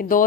2